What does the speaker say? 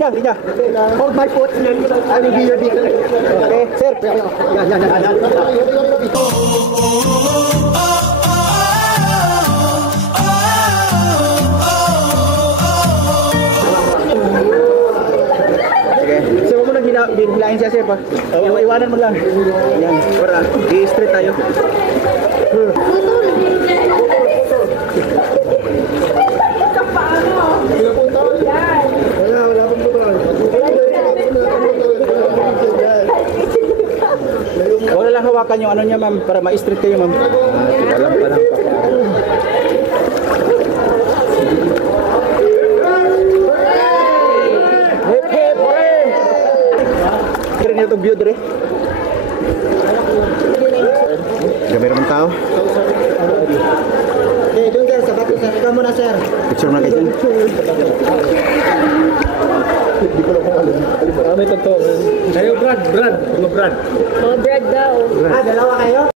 dyan, di dyan. Hold my foot. I will be your beacon. Okay, sir. Yan. So huwag mo nang hilahin siya, sir. Iwanan mo lang. Yan, para i-straight tayo. Huwag na lang hawakan yung ano niya, ma'am, para ma-straight kayo, ma'am. Alam pa lang pa. Kira niyo itong view dire. Gamay naman tao. Okay, doon sir, sa bato sir. Ikaw muna sir. Picture na kayo dyan. Hindi ko lang kung alam. May totoo. Kayo Brad. Mga Brad daw. Dalawa kayo?